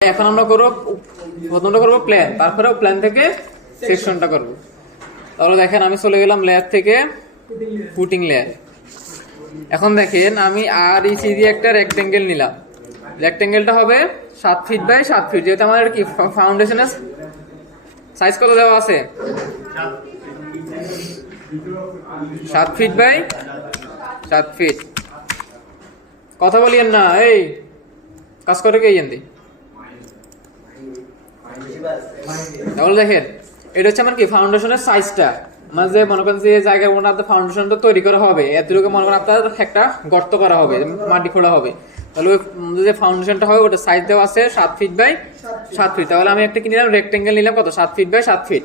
এখন আমরা করব, প্রথমটা করব প্ল্যান তারপরে প্ল্যান থেকে সেকশনটা করব। তাহলে দেখেন, আমি চলে গেলাম লেয়ার থেকে ফুটিং লেয়ার এখন দেখেন, আমি আর ইসি দিয়ে একটা রেক্টেঙ্গেল নিলাম। রেক্টেঙ্গেলটা হবে সাত ফিট বাই সাত ফিট যেহেতু আমাদের কি ফাউন্ডেশনের সাইজ কত দেওয়া আছে? সাত ফিট বাই সাত ফিট কথা বলিয়েন না, এই, কাজ করে কে জানতি তাহলে দেখেন, এটা হচ্ছে আমার কি ফাউন্ডেশনের সাইজটা মানে যে মনে করেন যে জায়গায় মনে আপনার ফাউন্ডেশনটা তৈরি করা হবে এতটুকু মনে করেন আপনার একটা গর্ত করা হবে, মাটি খোঁড়া হবে। তাহলে ওই যে ফাউন্ডেশনটা হবে, ওটা সাইজ দেওয়া আছে সাত ফিট বাই সাত ফিট তাহলে আমি একটা কি নিলাম রেক্টেঙ্গেল নিলাম, কত? সাত ফিট বাই সাত ফিট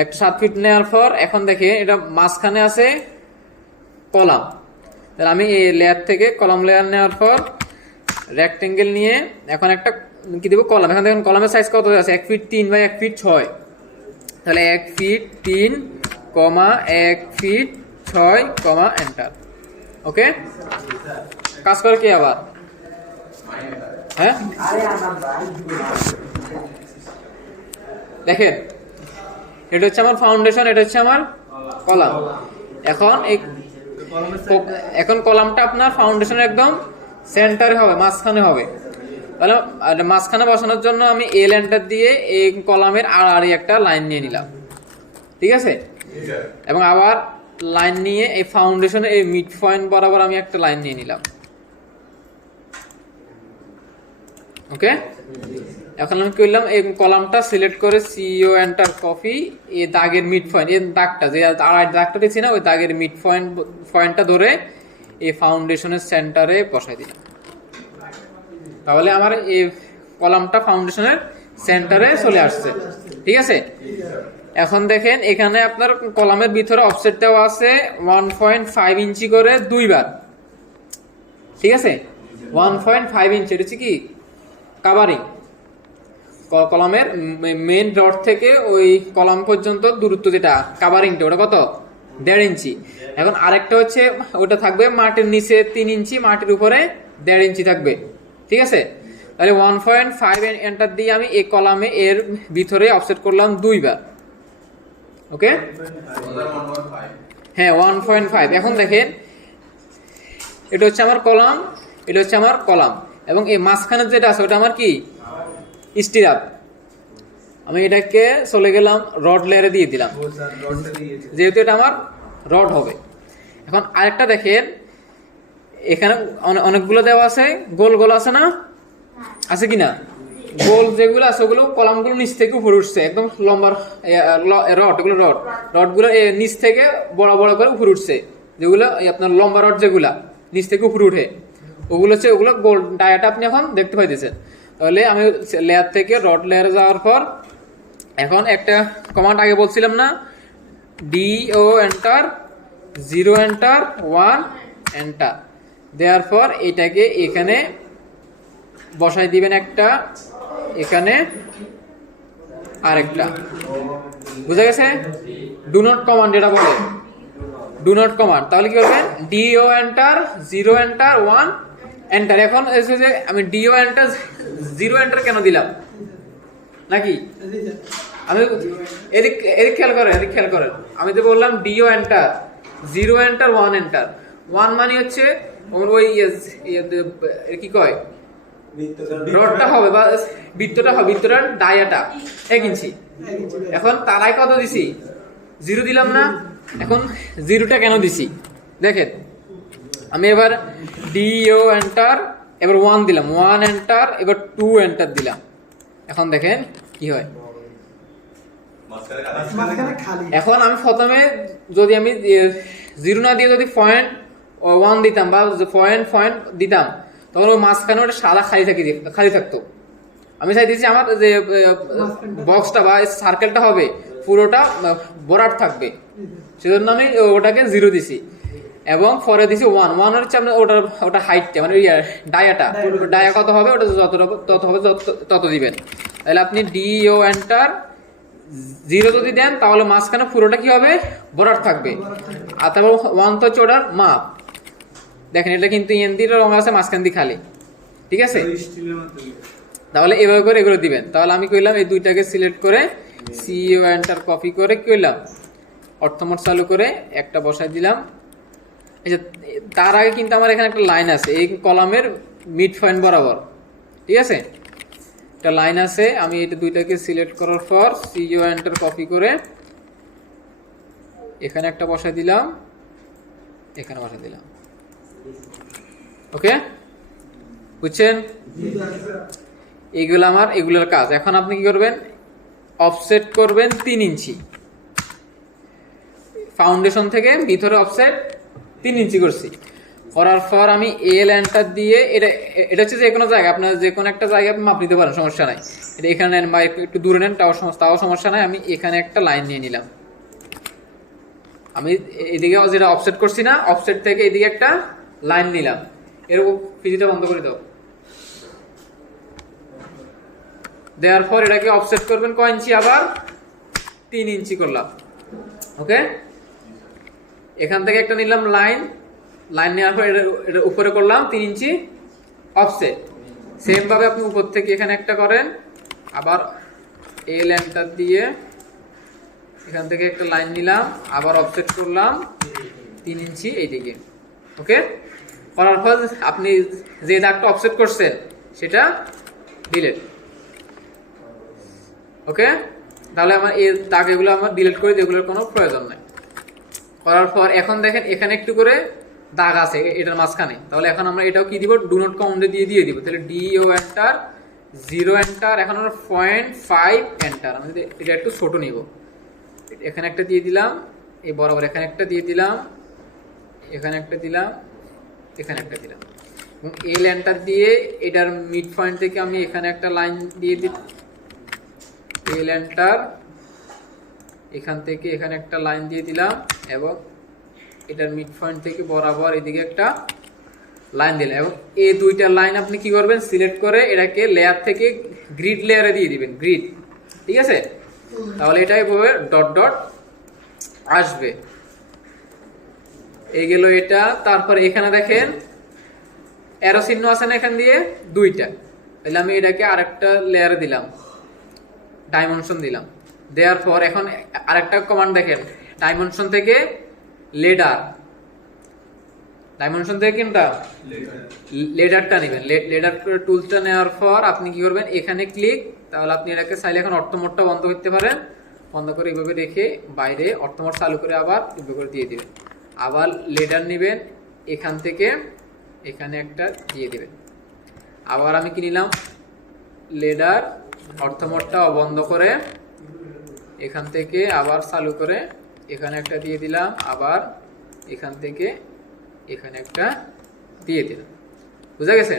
একটা সাত ফিট নেওয়ার পর, এখন দেখে এটা মাঝখানে আছে কলাম। তাহলে আমি এই লেয়ার থেকে কলাম লেয়ার নেওয়ার পর রেক্টেঙ্গেল নিয়ে এখন একটা কি দেবো? কলাম। এখন দেখুন, কলামের সাইজ কত আছে? এক ফিট তিন বাই এক ফিট ছয়। তাহলে এক ফিট তিন, কমা এক ফিট ছয়, কমা এন্টার ওকে কাজ করে কি আবার? হ্যাঁ? দেখেন, এটা হচ্ছে আমার ফাউন্ডেশন এটা হচ্ছে আমার কলাম। এখন এই এখন কলামটা আপনার ফাউন্ডেশন একদম সেন্টারে হবে, মাঝখানে হবে। তাহলে মাঝখানে বসানোর জন্য আমি এ ল্যান্ডার দিয়ে এই কলামের আড়াআড়ি একটা লাইন নিয়ে নিলাম। ঠিক আছে? এবং আবার লাইন নিয়ে এই ফাউন্ডেশনে এই মিড পয়েন্ট বরাবর আমি একটা লাইন নিয়ে নিলাম। ওকে এখন আমি করলাম, এই কলামটা সিলেক্ট করে সিও এন্টার কপি এই দাগের মিড পয়েন্ট এই দাগটা, যে আড়াই দাগটা দিচ্ছি না, ওই দাগের মিড পয়েন্ট পয়েন্টটা ধরে এই ফাউন্ডেশনের সেন্টারে বসাই দিলাম। তাহলে আমার এই কলামটা ফাউন্ডেশনের সেন্টারে চলে আসছে। ঠিক আছে? এখন দেখেন, এখানে আপনার কলামের ভিতরে অফসেট দেওয়া আছে ওয়ান পয়েন্ট ফাইভ ইঞ্চি করে দুইবার। ঠিক আছে? ওয়ান পয়েন্ট ফাইভ ইঞ্চি, এটা হচ্ছে কি? কাভারিং কলামের মেন ডট থেকে ওই কলাম পর্যন্ত দূরত্ব যেটা কাভারিংটা ওটা কত? দেড় ইঞ্চি। এখন আরেকটা হচ্ছে, ওটা থাকবে মাটির নিচে তিন ইঞ্চি, মাটির উপরে দেড় ইঞ্চি থাকবে। ঠিক আছে? তাহলে ওয়ান পয়েন্ট ফাইভ এন্টার দিয়ে আমি এই কলামে এর ভিতরে অফসেট করলাম দুইবার। ওকে হ্যাঁ ওয়ান পয়েন্ট ফাইভ এখন দেখেন, এটা হচ্ছে আমার কলাম এটা হচ্ছে আমার কলাম এবং এই মাঝখানে যেটা আছে, ওটা আমার কি? স্টিরাপ আমি এটাকে চলে গেলাম রড লেয়ারে দিয়ে দিলাম। যেহেতু এটা আমার রড হবে। এখন আরেকটা দেখেন এখানে অনেকগুলো দেওয়া আছে, গোল গোল আছে না? আছে কি না? গোল যেগুলো আছে, ওগুলো কলামগুলো নিচ থেকে উপরে উঠছে, একদম লম্বা রড, এগুলো রড। রডগুলো নিচ থেকে বড় বড় করে উপরে উঠছে, যেগুলো আপনার লম্বা রড যেগুলা, নিচ থেকে উপরে উঠে। ওগুলো হচ্ছে, ওগুলো গোল, ডায়াটা আপনি এখন দেখতে পাইতেছেন। তাহলে আমি লেয়ার থেকে রড লেয়ারে যাওয়ার পর, এখন একটা কমান্ড আগে বলছিলাম না D O enter zero enter one enter দেওয়ার পর এটাকে এখানে বসাই দিবেন একটা, এখানে আরেকটা। বুঝা গেছে? ডু নট কমান্ড এটা বলে। ডু নট কমান্ড তাহলে কি করবেন D O enter zero enter one enter এখন এসে যে আমি ডিও এন্টার জিরো এন্টার কেন দিলাম? নাকি? আমি এদিক এদিক খেয়াল করেন, এদিক খেয়াল করেন। আমি তো বললাম D O enter zero enter one enter one মানে হচ্ছে ওর ওই ইয়ে- ইয়ে কি কয়? রডটা হবে বা বৃত্তটা হবে বৃত্তটার ডায়াটা। এক ইঞ্চি। এখন তারাই কত দিছি? জিরো দিলাম না। এখন জিরোটা কেন দিছি? দেখেন আমি এবার ডিও এন্টার এবার ওয়ান দিলাম। ওয়ান এন্টার এবার টু এন্টার দিলাম। এখন দেখেন কি হয়। এখন আমি প্রথমে যদি আমি জিরো না দিয়ে যদি পয়েন্ট ওয়ান দিতাম বা পয়েন্ট পয়েন্ট দিতাম। তখন ওই মাঝখানে ওটা সাদা খালি থাকি খালি থাকতো। আমি চাইতেছি আমার যে বক্সটা বা সার্কেলটা হবে পুরোটা বরাট থাকবে। সেজন্য আমি ওটাকে জিরো দিছি। এবং পরে দিছি ওয়ান ওয়ান হচ্ছে আপনার ওটার ওটা হাইটটা মানে ডায়াটা ডায়া কত হবে ওটা যত তত হবে তত- তত দিবেন। তাহলে আপনি ডি ও এন্টার জিরো যদি দেন তাহলে মাঝখানে পুরোটা কি হবে? বরাট থাকবে। আর তারপর ওয়ান তো হচ্ছে ওটার মাপ। দেখেন এটা কিন্তু ইএনডির রং আছে মাঝখান দিয়ে খালি। ঠিক আছে? তাহলে এভাবে করে এগুলো দিবেন। তাহলে আমি কইলাম এই দুইটাকে সিলেক্ট করে সিইও এন্টার কপি করে কইলাম। অর্থমোট চালু করে একটা বসাই দিলাম। এই যে তার আগে কিন্তু আমার এখানে একটা লাইন আছে। এই কলামের মিড পয়েন্ট বরাবর। ঠিক আছে? একটা লাইন আছে আমি এটা দুইটাকে সিলেক্ট করার পর সিইও এন্টার কপি করে এখানে একটা বসাই দিলাম। এখানে বসাই দিলাম। ওকে বুঝছেন? এগুলো আমার, এগুলোর কাজ। এখন আপনি কি করবেন? অফসেট করবেন তিন ইঞ্চি। ফাউন্ডেশন থেকে ভিতরে অফসেট তিন ইঞ্চি করছি। করার পর আমি এ ল্যান্ডটা দিয়ে এটা এটা হচ্ছে যে কোনো জায়গায়, আপনার যে কোনো একটা জায়গায় আপনি মাপ নিতে পারেন, সমস্যা নাই। এটা এখানে নেন বা একটু দূরে নেন, তাও সমস্যা তাও সমস্যা নাই। আমি এখানে একটা লাইন নিয়ে নিলাম। আমি এদিকে যেটা অফসেট করছি না অফসেট থেকে এদিকে একটা লাইন নিলাম। এরকম ফিজিটা বন্ধ করে দাও। দেওয়ার পর এটাকে অফসেট করবেন কয় ইঞ্চি? আবার তিন ইঞ্চি করলাম। ওকে? এখান থেকে একটা নিলাম লাইন লাইন নেওয়ার পর এটা উপরে করলাম তিন ইঞ্চি অফসেট সেম ভাবে আপনি উপর থেকে এখানে একটা করেন। আবার এই লাইনটা দিয়ে এখান থেকে একটা লাইন নিলাম। আবার অফসেট করলাম তিন ইঞ্চি এইদিকে। ওকে? করার পর আপনি যে দাগটা অফসেট করছেন, সেটা ডিলেট ওকে তাহলে আমার এই দাগ এগুলো আমার ডিলিট করে এগুলোর কোনো প্রয়োজন নেই। করার পর এখন দেখেন, এখানে একটু করে দাগ আছে এটার মাঝখানে। তাহলে এখন আমরা এটাও কি দিব? ডু নট কাউন্টে দিয়ে দিয়ে দিব। তাহলে D O enter zero enter এখন আমরা পয়েন্ট ফাইভ এন্টার আমি এটা একটু ছোট নিব। এখানে একটা দিয়ে দিলাম, এই বরাবর এখানে একটা দিয়ে দিলাম, এখানে একটা দিলাম এখানে একটা দিলাম। এবং এই লাইনটা দিয়ে এটার মিড পয়েন্ট থেকে আমি এখানে একটা লাইন দিয়ে দিই এল এন্টার এখান থেকে এখানে একটা লাইন দিয়ে দিলাম এবং এটার মিড পয়েন্ট থেকে বরাবর এদিকে একটা লাইন দিলাম। এবং এই দুইটা লাইন আপনি কি করবেন? সিলেক্ট করে এটাকে লেয়ার থেকে গ্রিড লেয়ারে দিয়ে দিবেন। গ্রিড ঠিক আছে? তাহলে এটা এভাবে ডট ডট আসবে। এই গেল এটা, তারপরে এখানে দেখেন অ্যারো চিহ্ন আছে না এখান দিয়ে? দুইটা। তাহলে আমি এটাকে আরেকটা লেয়ার দিলাম ডাইমেনশন দিলাম। দেওয়ার পর এখন আরেকটা কমান্ড দেখেন ডাইমেনশন থেকে লেডার ডাইমেনশন থেকে কোনটা? লেডারটা নেবেন। লেডার টুলসটা নেওয়ার পর আপনি কি করবেন? এখানে ক্লিক তাহলে আপনি এটাকে চাইলে এখন অর্থমোটটা বন্ধ করতে পারেন। বন্ধ করে এইভাবে রেখে বাইরে অর্থমোট চালু করে আবার এভাবে করে দিয়ে দিবেন। আবার লেডার নেবেন, এখান থেকে এখানে একটা দিয়ে দেবেন। আবার আমি কি নিলাম? লেডার অর্থমোটটা বন্ধ করে এখান থেকে আবার চালু করে এখানে একটা দিয়ে দিলাম, আবার এখান থেকে এখানে একটা দিয়ে দিলাম। বুঝা গেছে?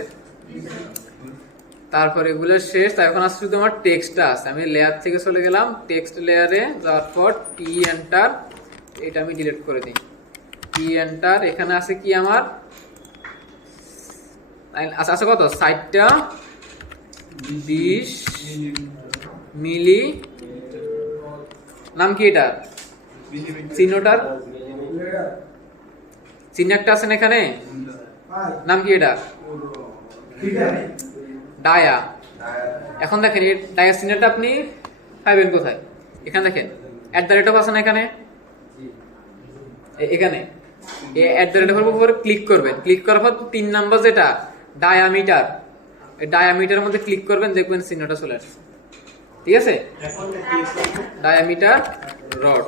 তারপর এগুলো শেষ। তা এখন আসছে শুধু আমার টেক্সটটা আছে। আমি লেয়ার থেকে চলে গেলাম। টেক্সট লেয়ারে যাওয়ার পর টি এন্টার এটা আমি ডিলিট করে দিই। টি এন্টার এখানে আছে কি আমার? আচ্ছা আছে কত? সাইটটা বিশ মিলি। নাম কি এটা চিহ্নটার? চিহ্ন একটা আছে না এখানে? নাম কি এটা ডায়া। এখন দেখেন, এই ডায়া চিহ্নটা আপনি পাইবেন কোথায়? এখানে দেখেন। অ্যাট দ্য রেট অফ আছে না এখানে? এখানে। অ্যাট দ্য রেট উপর ক্লিক করবেন। ক্লিক করার পর তিন নাম্বার যেটা ডায়ামিটার এই ডায়ামিটারের মধ্যে ক্লিক করবেন, দেখবেন চিহ্নটা চলে আসছে। ঠিক আছে? ডায়ামিটার রড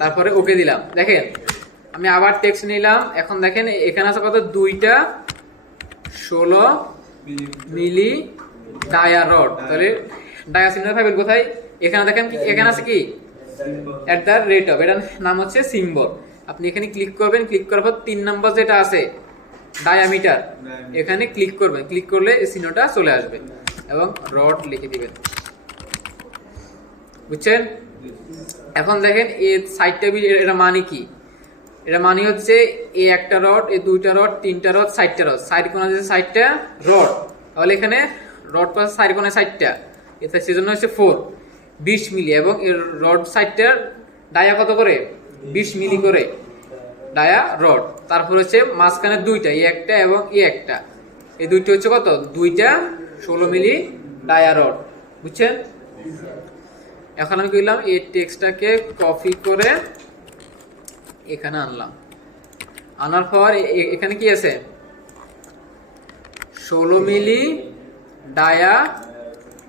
তারপরে ওকে দিলাম। দেখেন, আমি আবার টেক্সট নিলাম। এখন দেখেন, এখানে আছে কত? দুইটা ষোলো মিলি ডায়া রড তাহলে ডায়া চিহ্ন পাবেন কোথায়? এখানে দেখেন এখানে আছে কি? অ্যাট দ্য রেট অফ এটার নাম হচ্ছে সিম্বল আপনি এখানে ক্লিক করবেন ক্লিক করার পর তিন নম্বর যেটা আছে ডায়ামিটার এখানে ক্লিক করবেন। ক্লিক করলে এই চিহ্নটা চলে আসবে এবং রড লিখে দিবেন। বুঝছেন? এখন দেখেন এই সাইডটা এটা মানে কি? এটা মানে হচ্ছে এ একটা রড এ দুইটা রড তিনটা রড সাইডটা রড সাইড কোনা যে সাইডটা রড তাহলে এখানে রড পাশে সাইড কোনা সাইডটা এটা সেজন্য হচ্ছে ফোর বিশ মিলি এবং এর রড সাইডটার ডায়া কত করে? বিশ মিলি করে ডায়া রড। তারপর হচ্ছে মাঝখানে দুইটা, এই একটা এবং এই একটা। এই দুইটা হচ্ছে কত? দুইটা ষোলো মিলি ডায়া রড। বুঝছেন? এখন আমি কি করলাম এই টেক্সটটাকে কপি করে এখানে আনলাম। আনার পর এখানে কি আছে? ষোলো milli dia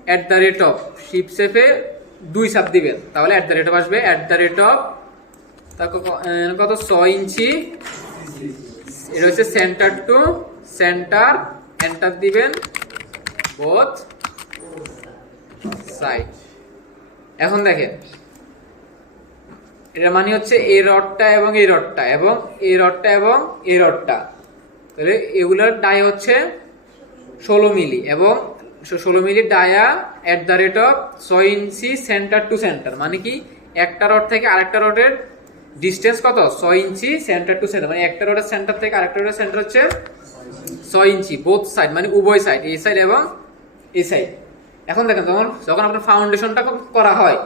at the rate of sheep সেফে দুই সাপ দিবেন। তাহলে অ্যাট দ্য রেট অফ আসবে, অ্যাট দ্য রেট অফ কত? ছয় ইঞ্চি। এটা হচ্ছে সেন্টার টু সেন্টার এন্টার দিবেন বোথ সাইড এখন দেখেন এটা মানে হচ্ছে এই রডটা এবং এই রডটা, এবং এই রডটা এবং এই রডটা। তাহলে এগুলোর ডাই হচ্ছে ষোলো মিলি, এবং ষোলো milli dia at the rate of ছয় ইঞ্চি সেন্টার টু সেন্টার মানে কি? একটা রড থেকে আরেকটা রডের ডিস্টেন্স কত? ছয় ইঞ্চি সেন্টার টু সেন্টার মানে একটা রোডের সেন্টার থেকে আরেকটা রোডের সেন্টার হচ্ছে ছয় ইঞ্চি বোথ সাইড মানে উভয় সাইড এই সাইড এবং এই সাইড এখন দেখেন, যখন যখন আপনার ফাউন্ডেশনটা করা হয়,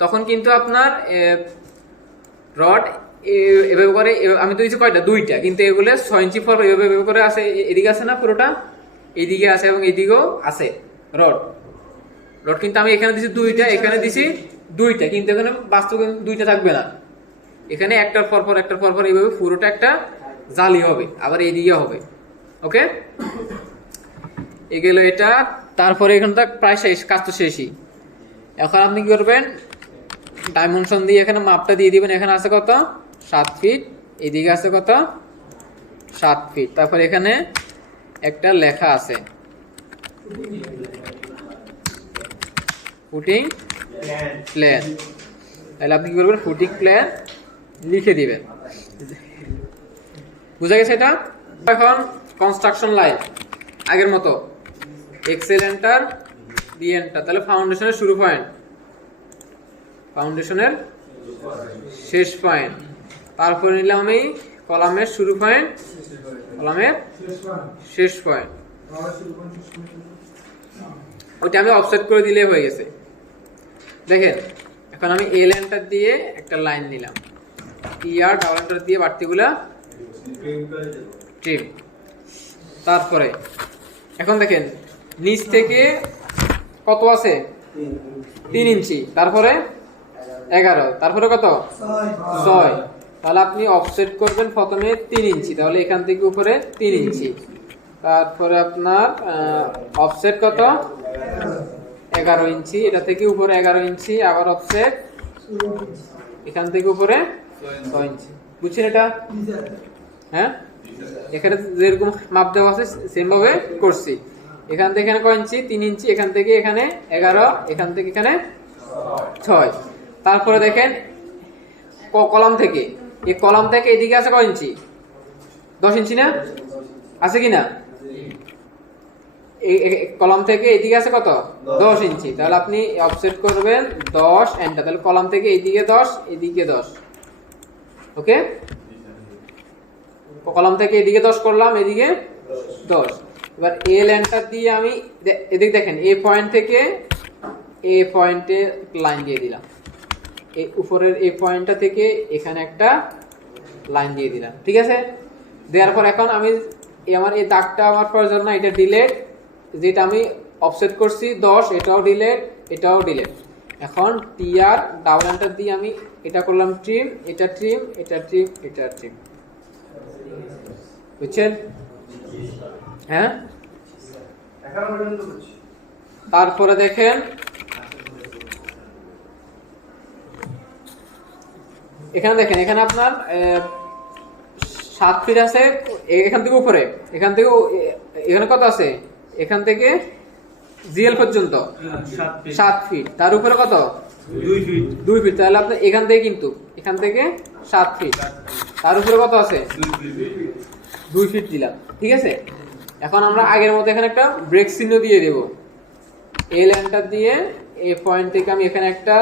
তখন কিন্তু আপনার রড এভাবে করে আমি তো দিচ্ছি কয়টা? দুইটা। কিন্তু এগুলো ছয় ইঞ্চি ফর এভাবে এভাবে করে এ- এদিকে আছে না, পুরোটা এইদিকে আছে এবং এদিকেও আছে রড রড কিন্তু আমি এখানে দিছি দুইটা, এখানে দিছি দুইটা, কিন্তু এখানে বাস্তব দুইটা থাকবে না। এখানে একটার পর পর একটার পর পর এইভাবে পুরোটা একটা জালি হবে, আবার এইদিকে হবে, ওকে? এগুলো এটা, তারপরে এখানটা প্রায় শেষ, কাজ তো শেষই। এখন আপনি কি করবেন? ডাইমেনশন দিয়ে এখানে মাপটা দিয়ে দিবেন, এখানে আছে কত? সাত ফিট এদিকে আছে কত? সাত ফিট তারপর এখানে একটা লেখা আছে। ফুটিং প্ল্যান তাহলে আপনি কি করবেন? ফুটিং প্ল্যান লিখে দিবেন। বুঝা গেছে এটা? এখন কনস্ট্রাকশন লাইন আগের মতো। এক্সেল এন্টার বি এন্টার তাহলে ফাউন্ডেশনের শুরু পয়েন্ট ফাউন্ডেশনের শেষ পয়েন্ট তারপরে নিলাম আমি কলামের শুরু পয়েন্ট কলামের শেষ পয়েন্ট ওইটা আমি অফসেট করে দিলে হয়ে গেছে। দেখেন, এখন আমি এল এন্টার দিয়ে একটা লাইন নিলাম। টিআর ডাবল এন্টার দিয়ে বাড়তিগুলা ট্রিম তারপরে, এখন দেখেন, নিচ থেকে কত আছে? তিন ইঞ্চি। তারপরে, এগারো। তারপরে কত? ছয়। তাহলে আপনি অফসেট করবেন প্রথমে তিন ইঞ্চি। তাহলে এখান থেকে উপরে তিন ইঞ্চি। তারপরে আপনার অফসেট কত? এগারো ইঞ্চি। এটা থেকে উপরে এগারো ইঞ্চি, আবার অফসেট এখান থেকে উপরে বুঝছেন এটা? হ্যাঁ? এখানে যেরকম মাপ দেওয়া আছে সেম ভাবে করছি। এখান থেকে এখানে কয় ইঞ্চি? তিন ইঞ্চি। এখান থেকে এখানে এগারো, এখান থেকে এখানে ছয়। তারপরে দেখেন কলাম থেকে। এই কলাম থেকে এদিকে আছে কয় ইঞ্চি? দশ ইঞ্চি না? আছে কি না? এই- থেকে এদিকে আছে কত? দশ ইঞ্চি। তাহলে আপনি অফসেট করবেন দশ এন্টার তাহলে কলাম থেকে এইদিকে দশ, এদিকে দশ। ওকে? কলাম থেকে এদিকে দশ করলাম, এদিকে দশ। এবার এ ল্যান্ডটা দিয়ে আমি এদিকে দেখেন এ পয়েন্ট থেকে এ পয়েন্টে লাইন দিয়ে দিলাম। এই উপরের এই পয়েন্টটা থেকে এখানে একটা লাইন দিয়ে দিলাম, ঠিক আছে? দেওয়ার পর এখন আমি আমার এই দাগটা আমার প্রয়োজন না এটা ডিলেট যেটা আমি অফসেট করছি, দশ, এটাও ডিলেট এটাও ডিলেট এখন টিআর ডাবল এন্টার দিয়ে আমি এটা করলাম ট্রিম এটা ট্রিম এটা ট্রিম এটা ট্রিম বুঝছেন? হ্যাঁ? তারপরে দেখেন। এখানে দেখেন এখানে আপনার সাত ফিট আছে এখান থেকে উপরে। এখান থেকে এখানে কত আছে? এখান থেকে জিএল পর্যন্ত। সাত ফিট তার উপরে কত? দুই ফিট দুই ফিট তাহলে এখান থেকে কিন্তু এখান থেকে সাত ফিট তার উপরে কত আছে? দুই ফিট দিলাম ঠিক আছে? এখন আমরা আগের মতো এখানে একটা ব্রেক চিহ্ন দিয়ে দেব। এই লাইনটা দিয়ে এই পয়েন্ট থেকে আমি এখানে একটা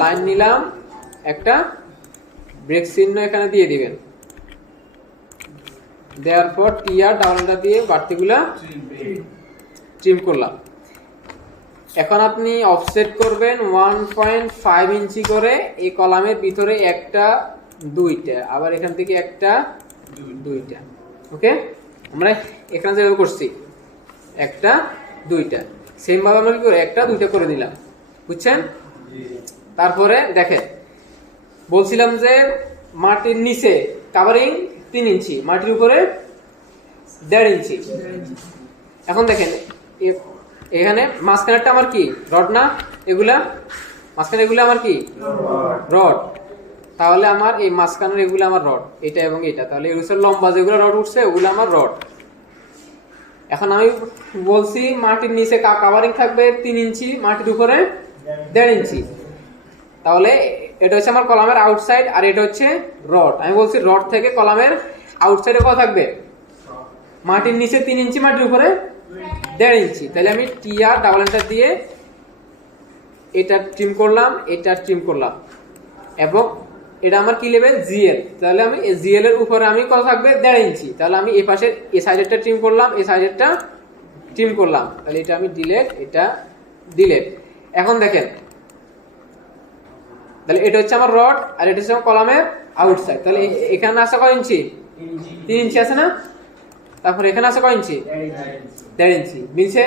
লাইন নিলাম একটা ব্রেক চিহ্ন এখানে দিয়ে দিবেন। দেওয়ার পর টিআর ডাউনটা দিয়ে বাড়তিগুলা ট্রিম করলাম। এখন আপনি অফসেট করবেন ওয়ান পয়েন্ট ফাইভ ইঞ্চি করে এই কলামের ভিতরে একটা, দুইটা, আবার এখান থেকে একটা, দুইটা। ওকে? আমরা এখানে যেভাবে করছি, একটা, দুইটা। সেম ভাবে আমরা কি করে, একটা, দুইটা করে দিলাম। বুঝছেন? তারপরে দেখেন, বলছিলাম যে মাটির নিচে কাভারিং তিন ইঞ্চি, মাটির উপরে দেড় ইঞ্চি। এখন দেখেন এখানে মাঝখানেরটা আমার কি? রড না? এগুলা? মাঝখানে এগুলো আমার কি? রড। তাহলে আমার এই মাঝখানের এগুলো আমার রড, এটা এবং এটা। তাহলে এগুলো লম্বা, যেগুলো রড উঠছে, ওগুলো আমার রড। এখন আমি বলছি মাটির নিচে কাভারিং থাকবে তিন ইঞ্চি, মাটির উপরে দেড় ইঞ্চি। তাহলে এটা হচ্ছে আমার কলামের আউটসাইড আর এটা হচ্ছে রড আমি বলছি রড থেকে কলামের আউটসাইডে কত থাকবে? মাটির নিচে তিন ইঞ্চি, মাটির উপরে দেড় ইঞ্চি। তাহলে আমি টিআর ডাবল এন্টার দিয়ে এটা ট্রিম করলাম, এটা ট্রিম করলাম। এবং এটা আমার কি লেভেল জিএল তাহলে আমি জিএল এর উপরে আমি কত থাকবে? দেড় ইঞ্চি। তাহলে আমি এই পাশে এই সাইডেরটা ট্রিম করলাম এ সাইডেরটা ট্রিম করলাম। তাহলে এটা আমি ডিলেট এটা ডিলেট এখন দেখেন। তাহলে এটা হচ্ছে আমার রড আর এটা হচ্ছে আমার কলামের আউটসাইড তাহলে এখানে আছে কয় ইঞ্চি। তিন ইঞ্চি আছে না? তারপর এখানে আছে কয় ইঞ্চি? দেড় ইঞ্চি। মিলছে?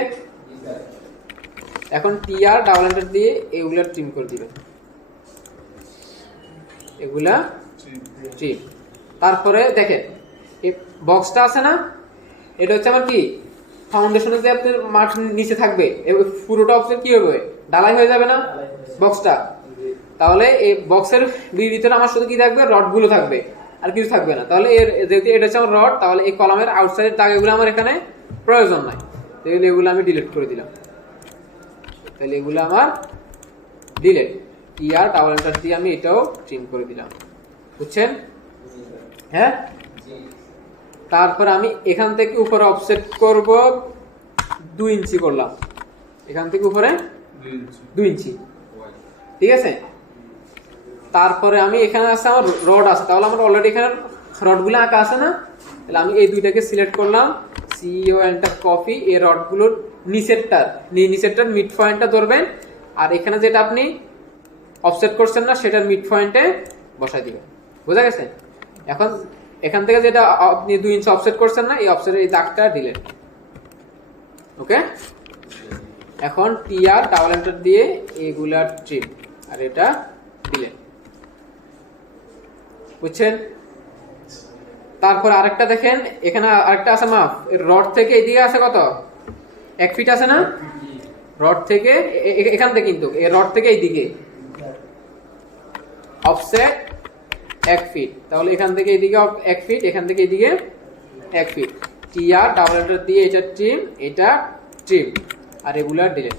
এখন টি আর ডাবল এন্টার দিয়ে এগুলা ট্রিম করে দিবেন এগুলা ট্রিম তারপরে দেখেন এই বক্সটা আছে না? এটা হচ্ছে আমার কি? ফাউন্ডেশনে যে আপনার মাঠ নিচে থাকবে পুরোটা অপশন কি হবে? ডালাই হয়ে যাবে না? বক্সটা তাহলে এই বক্সের ভিতরে আমার শুধু কি থাকবে? রডগুলো থাকবে। আর কিছু থাকবে না। তাহলে এর যেহেতু এটা হচ্ছে আমার রড তাহলে এই কলামের আউটসাইড দাগ এগুলো আমার এখানে প্রয়োজন নাই। তাহলে এগুলো আমি ডিলিট করে দিলাম। তাহলে এগুলো আমার ডিলেট ইয়ার ডাবল এন্টার দিয়ে আমি এটাও ট্রিম করে দিলাম। বুঝছেন? হ্যাঁ? তারপর আমি এখান থেকে উপরে অফসেট করব দুই ইঞ্চি করলাম। এখান থেকে উপরে দুই ইঞ্চি। ঠিক আছে? তারপরে আমি এখানে আছে আমার রড আছে। তাহলে আমার অলরেডি এখানে রডগুলো আঁকা আছে না? তাহলে আমি এই দুইটাকে সিলেক্ট করলাম। সিইও এন্টার কপি এই রডগুলোর নিচেরটার নিচেরটার মিড পয়েন্টটা ধরবেন। আর এখানে যেটা আপনি অফসেট করছেন না, সেটার মিড পয়েন্টে বসাই দিবেন। বোঝা গেছে? এখন এখান থেকে যেটা আপনি দুই ইঞ্চ অফসেট করছেন না, এই অফসেটের এই দাগটা দিলেন ওকে এখন টিআর ডাবল এন্টার দিয়ে এগুলার ট্রিম আর এটা দিলেন বুঝছেন? তারপর আরেকটা দেখেন, এখানে আরেকটা আছে মাপ রড থেকে এদিকে আছে কত? এক ফিট আছে না? রড থেকে এখান থেকে কিন্তু এই রড থেকে এইদিকে। অফসেট এক ফিট, তাহলে এখান থেকে এইদিকে অফ- এক ফিট, এখান থেকে এইদিকে এক ফিট। টিআর, ডাবল দিয়ে এটা ট্রিম এটা ট্রিম আর রেগুলার ডিলেট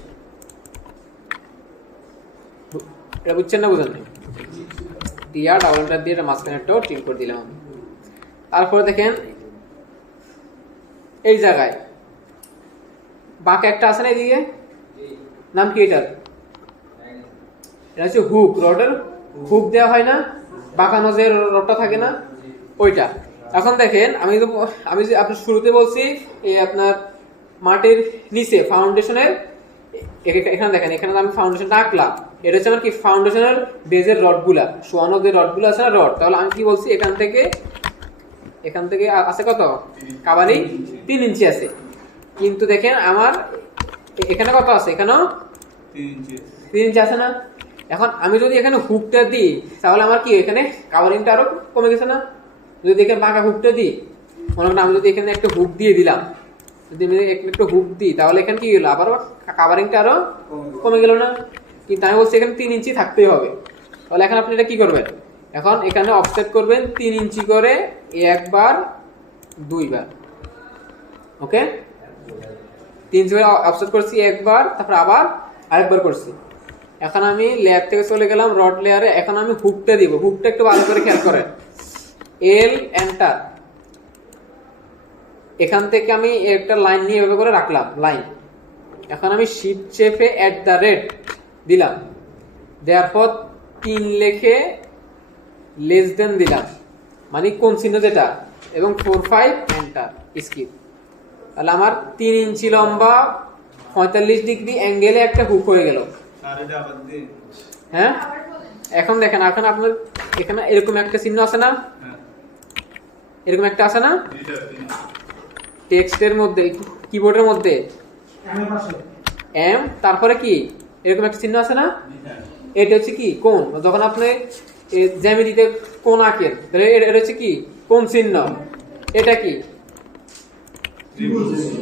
এটা বুঝছেন না বুঝেন টিআর ডাবল এন্টার দিয়ে এটা মাঝখানেরটাও ট্রিম করে দিলাম। আমি তারপরে দেখেন, এই জায়গায়। বাঁকা একটা আছে না এদিকে? নাম কি এটার? এটা হচ্ছে হুক। রডের হুক দেওয়া হয় না? বাঁকানো যে রডটা থাকে না? ওইটা। এখন দেখেন, আমি তো আমি যে আপনার শুরুতে বলছি, এই আপনার মাটির নিচে ফাউন্ডেশনের এখানে দেখেন, এখানে আমি ফাউন্ডেশনটা আঁকলাম। এটা হচ্ছে আমার কি ফাউন্ডেশনের বেজের রডগুলা শোয়ানো যে রডগুলো আছে না রড তাহলে আমি কি বলছি এখান থেকে এখান থেকে আছে কত? কাবারি তিন ইঞ্চি আছে। কিন্তু দেখেন আমার এখানে কত আছে? এখানেও তিন ইঞ্চি আছে। না? এখন আমি যদি এখানে হুকটা দিই তাহলে আমার কি এখানে কাভারিংটা আরও কমে গেছে না? যদি এখানে বাঁকা হুকটা দিই মনে করেন আমি যদি এখানে একটা হুক দিয়ে দিলাম যদি আমি এক- একটা হুক দিই তাহলে এখানে কি হলো? আবার কাভারিংটা আরও কমে গেল না? কিন্তু আমি বলছি এখানে তিন ইঞ্চি থাকতেই হবে। তাহলে এখন আপনি এটা কি করবেন? এখন এখানে অফসেট করবেন তিন ইঞ্চি করে একবার, দুইবার। ওকে তিন ইঞ্চি করে অফসেট করছি একবার, তারপর আবার আরেকবার করছি। এখন আমি লেয়ার থেকে চলে গেলাম রড লেয়ারে এখন আমি হুকটা দিব। হুকটা একটু ভালো করে খেয়াল করেন। এল এন্টার এখান থেকে আমি একটা লাইন নিয়ে এভাবে করে রাখলাম লাইন এখন আমি শিপ চেপে অ্যাট দ্য রেট দিলাম। দেওয়ার পর তিন লেখে লেস দেন দিলাম। মানে কোন চিহ্ন যেটা? এবং ফোর ফাইভ এন্টার স্কিপ তাহলে আমার তিন ইঞ্চি লম্বা, পঁয়তাল্লিশ ডিগ্রি অ্যাঙ্গেলে একটা হুক হয়ে গেল। হ্যাঁ? এখন দেখেন, এখন আপনার এখানে এরকম একটা চিহ্ন আছে না? এরকম একটা আছে না? টেক্সটের মধ্যে কিবোর্ডের মধ্যে। এম তারপরে কি? এরকম একটা চিহ্ন আছে না? এটা হচ্ছে কি? কোন যখন আপনি জ্যামিতিতে কোন আঁকেন তাহলে এটা হচ্ছে কি? কোন চিহ্ন। এটা কি?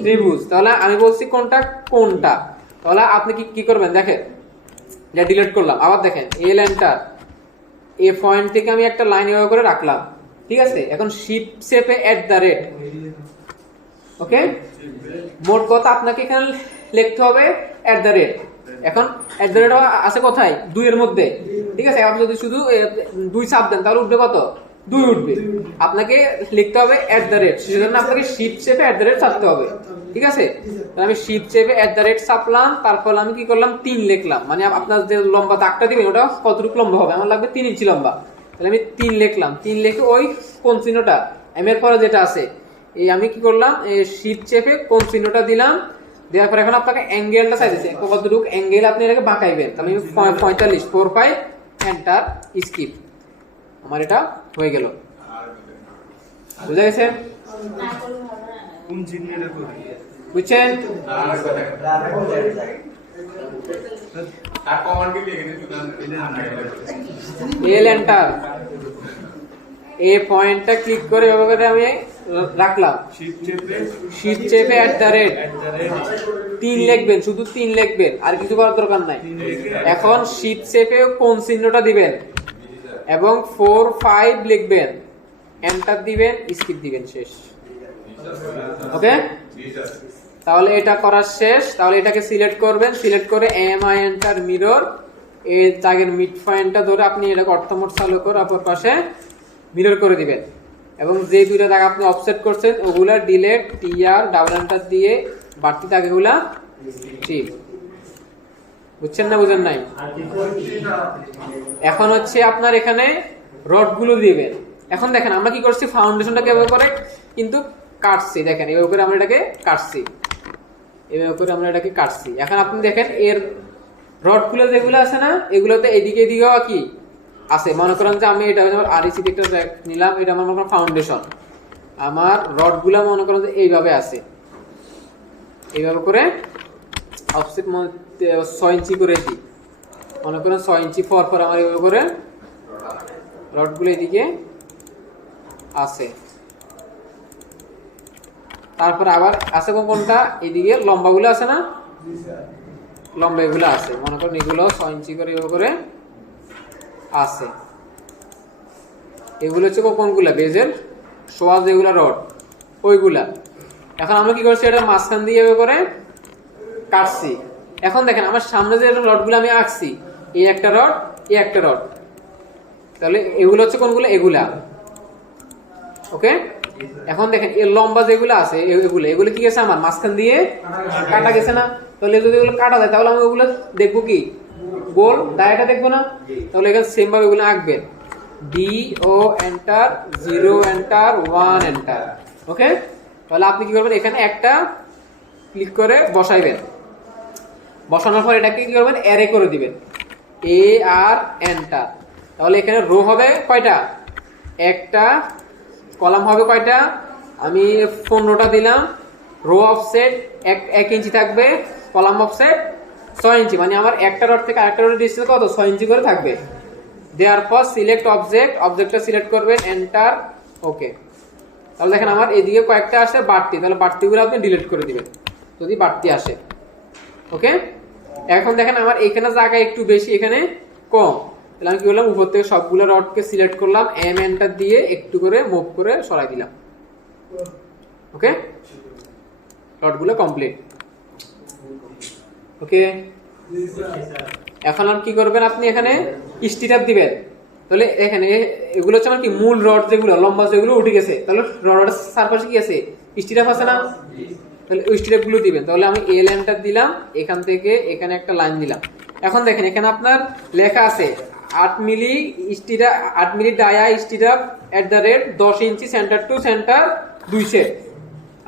ত্রিভুজ। তাহলে আমি বলছি কোনটা কোনটা তাহলে আপনি কি কি করবেন? দেখেন। এটা ডিলিট করলাম। আবার দেখেন এল এন্টার এ পয়েন্ট থেকে আমি একটা লাইন এভাবে করে রাখলাম। ঠিক আছে? এখন শিপ শেপে এট দ্য রেট ওকে মোট কথা আপনাকে এখানে লিখতে হবে এট দ্য রেট এখন এট দ্য রেট আছে কোথায়? দুইয়ের মধ্যে। ঠিক আছে? আপনি যদি শুধু দুই চাপ দেন, তাহলে উঠবে কত? দুই উঠবে। আপনাকে লিখতে হবে এট দ্য রেট সেজন্য আপনাকে শিপ চেপে এট দ্য রেট চাপতে হবে। ঠিক আছে? আমি শিপ চেপে এট দ্য রেট চাপলাম তারপর আমি কি করলাম? তিন লিখলাম। মানে আপনার যে লম্বা দাগটা দিবেন, ওটা কতটুকু লম্বা হবে? আমার লাগবে তিন ইঞ্চি লম্বা। তাহলে আমি তিন লিখলাম। তিন লিখে ওই কোন চিহ্নটা? এম এর পরে যেটা আছে, এই আমি কি করলাম? শিপ চেপে কোন চিহ্নটা দিলাম? দেওয়ার পর এখন আপনাকে অ্যাঙ্গেলটা চাইতেছে কতটুকু অ্যাঙ্গেল আপনি এটাকে বাঁকাইবেন। আমি পঁয়তাল্লিশ ফোর ফাইভ এন্টার স্কিপ আমার এটা হয়ে গেল। বুঝা গেছে? বুঝছেন? এল এন্টার এ পয়েন্টটা ক্লিক করে এভাবে আমি রাখলাম। শিপ চেপে অ্যাট দ্য রেট তিন লিখবেন শুধু তিন লিখবেন আর কিছু করার দরকার নাই। এখন শীট চেপে কোন চিহ্নটা দিবেন? এবং ফোর ফাইভ লিখবেন। এন্টার দিবেন স্কিপ দিবেন শেষ। ওকে তাহলে এটা করার শেষ। তাহলে এটাকে সিলেক্ট করবেন। সিলেক্ট করে এম আই এন্টার মিরর এর দাগের মিড পয়েন্টটা ধরে আপনি এটাকে অর্থমোট চালু করে অপর পাশে মিরর করে দিবেন। এবং যে দুইটা দাগ আপনি অফসেট করছেন, ওগুলা ডিলেট টিআর ডাবল এন্টার দিয়ে বাড়তি দাগগুলা ঠিক। বুঝছেন না বুঝেন নাই? এখন হচ্ছে আপনার এখানে রডগুলো দিবেন। এখন দেখেন, আমরা কি করছি? ফাউন্ডেশনটাকে এভাবে করে? কিন্তু কাটছি, দেখেন, এভাবে করে আমরা এটাকে কাটছি। এভাবে করে আমরা এটাকে কাটছি। এখন আপনি দেখেন, এর রডগুলো যেগুলো আছে না, এগুলোতে এদিকে এদিকেও কি? আছে। মনে করেন যে আমি এটা যেমন আরইসি একটা rack নিলাম এটা আমার মনে করেন ফাউন্ডেশন আমার রডগুলো মনে করেন যে এইভাবে আছে। এইভাবে করে অফসেট ছয় ইঞ্চি করে দিই। মনে করেন ছয় ইঞ্চি পর পর আমার এইভাবে করে রডগুলো এদিকে আছে। তারপরে আবার আছে কোন কোনটা? এদিকে লম্বাগুলো আছে না? লম্বা এগুলো আছে। মনে করেন এগুলো ছয় ইঞ্চি করে এভাবে করে আছে। এগুলো হচ্ছে কোনগুলা? বেজের সোয়া যেগুলা, রড, ওইগুলা। এখন আমরা কি করছি? এটা মাঝখান দিয়ে করে কাটছি। এখন দেখেন, আমার সামনে যে রডগুলো আমি আঁকছি, এই একটা রড, এই একটা রড। তাহলে এগুলো হচ্ছে কোনগুলো? এগুলা। ওকে? এখন দেখেন এর লম্বা যেগুলো আছে এগুলো এগুলো কি গেছে আমার? মাঝখান দিয়ে কাটা গেছে না? তাহলে যদি এগুলো কাটা যায়, তাহলে আমি ওগুলো দেখব কি? গোল দায়টা দেখব না? তাহলে এখানে সেম ভাবে এগুলো আঁকবেন D O enter zero enter one enter okay তাহলে আপনি কি করবেন? এখানে একটা ক্লিক করে বসাইবেন। বসানোর পর এটাকে কি করবেন? অ্যারে করে দিবেন। এ আর এন্টার তাহলে এখানে রো হবে কয়টা? একটা কলাম হবে কয়টা? আমি পনেরোটা দিলাম। রো অফসেট এক এক ইঞ্চি থাকবে। কলাম অফসেট ছয় ইঞ্চি মানে আমার একটা রড থেকে আরেকটা রডের ডিস্টেন্স কত? ছয় ইঞ্চি করে থাকবে। দেওয়ার পর সিলেক্ট অবজেক্ট অবজেক্টটা সিলেক্ট করবেন এন্টার ওকে তাহলে দেখেন আমার এদিকে কয়েকটা আসে বাড়তি, তাহলে বাড়তিগুলো আপনি ডিলিট করে দিবেন, যদি বাড়তি আসে ওকে এখন দেখেন আমার এখানে জায়গা একটু বেশি, এখানে কম। তাহলে আমি কি করলাম? উপর থেকে সবগুলো রডকে সিলেক্ট করলাম এম এন্টার দিয়ে একটু করে মুভ করে সরাই দিলাম ওকে রডগুলো কমপ্লিট ওকে? এখন আর কি করবেন আপনি এখানে? স্টিরাপ দিবেন। তাহলে এখানে এগুলো হচ্ছে আমার কি মূল রড যেগুলো, লম্বা যেগুলো উঠে গেছে। তাহলে রডের সারপাশে কি আছে? স্টিরাপ আছে না? তাহলে ওই স্টিরাপগুলো দিবেন। তাহলে আমি এ এন্টার দিলাম, এখান থেকে এখানে একটা লাইন দিলাম। এখন দেখেন, এখানে আপনার লেখা আছে, আট মিলি স্টিরা আট milli dia stirrup at the rate দশ ইঞ্চি সেন্টার টু সেন্টার দুই সেট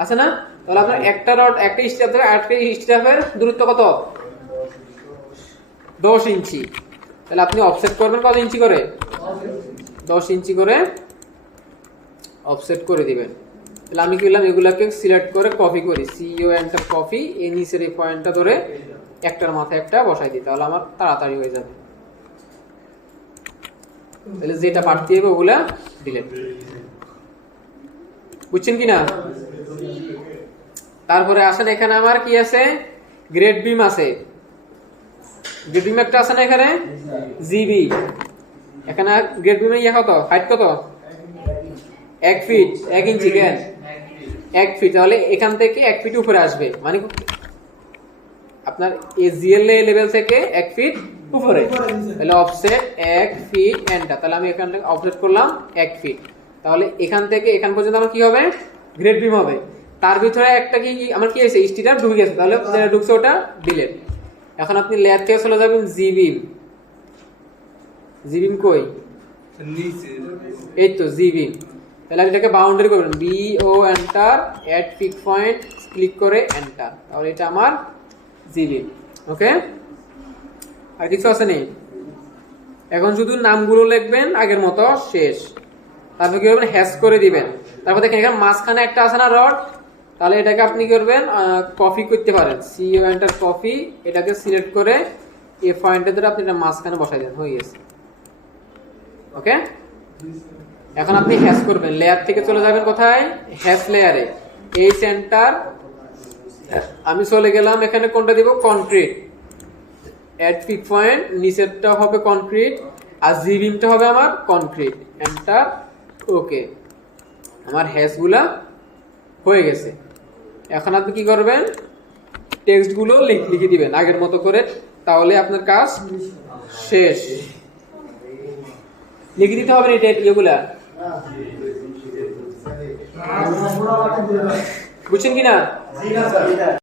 আছে না? তাহলে আপনার একটা রড, একটা স্টিরাপ থেকে আরেকটা স্টিরাপের দূরত্ব কত? দশ ইঞ্চি। তাহলে আপনি অফসেট করবেন কত ইঞ্চি করে? দশ ইঞ্চি করে অফসেট করে দিবেন। তাহলে আমি করলাম এগুলাকে সিলেক্ট করে কপি করি। সিইও এন্টার কপি এই এই পয়েন্টটা ধরে একটার মাথায় একটা বসাই দিই, তাহলে আমার তাড়াতাড়ি হয়ে যাবে। তাহলে যেটা বাড়তি হবে, ওগুলা ডিলেট বুঝছেন কি না? তারপরে আসেন এখানে আমার কি আছে? গ্রেড বিম আছে। গ্রেড বিম একটা আছে না এখানে? জিবি এখানে গ্রেড বিমের ইয়ে কত? হাইট কত? এক ফিট এক ইঞ্চি কেন এক ফিট তাহলে এখান থেকে এক ফিট উপরে আসবে। মানে আপনার এজিএল লেভেল থেকে এক ফিট উপরে। তাহলে অফসেট এক ফিট এন্টার তাহলে আমি এখান থেকে অফসেট করলাম এক ফিট তাহলে এখান থেকে এখান পর্যন্ত আমার কি হবে? গ্রেড বিম হবে। তার ভিতরে একটা কি আমার কি হয়েছে? স্টিটার ঢুকে গেছে। তাহলে যেটা ঢুকছে ওটা ডিলেট। এখন আপনি লেয়ার থেকে চলে যাবেন জিবিম। জিবিম কই? এই তো জিবি তাহলে আপনি এটাকে বাউন্ডারি করবেন। B O enter add pick point click করে এন্টার তাহলে এটা আমার জিবি ওকে আর কিছু আছে নেই? এখন শুধু নামগুলো লিখবেন আগের মতো শেষ। তারপর কি করবেন? হ্যাশ করে দিবেন। তারপর দেখেন এখানে মাঝখানে একটা আছে না রড তাহলে এটাকে আপনি করবেন কপি করতে পারেন। সিও এন্টার কপি এটাকে সিলেক্ট করে এ পয়েন্টের ধরে আপনি এটা মাঝখানে বসাই দেন, হয়ে গেছে। ওকে এখন আপনি হ্যাশ করবেন। লেয়ার থেকে চলে যাবেন কোথায়? হ্যাশ লেয়ারে এই সেন্টার আমি চলে গেলাম, এখানে কোনটা দিব? কনক্রিট অ্যাড পিক পয়েন্ট নিচেরটা হবে কনক্রিট আর জিবিমটা হবে আমার কনক্রিট এন্টার ওকে আমার হ্যাশগুলা হয়ে গেছে। এখন আপনি কি করবেন? টেক্সটগুলো লিখে দিবেন আগের মতো করে তাহলে আপনার কাজ শেষ। লিখে দিতে হবে এটা ইয়েগুলা বুঝছেন কি না?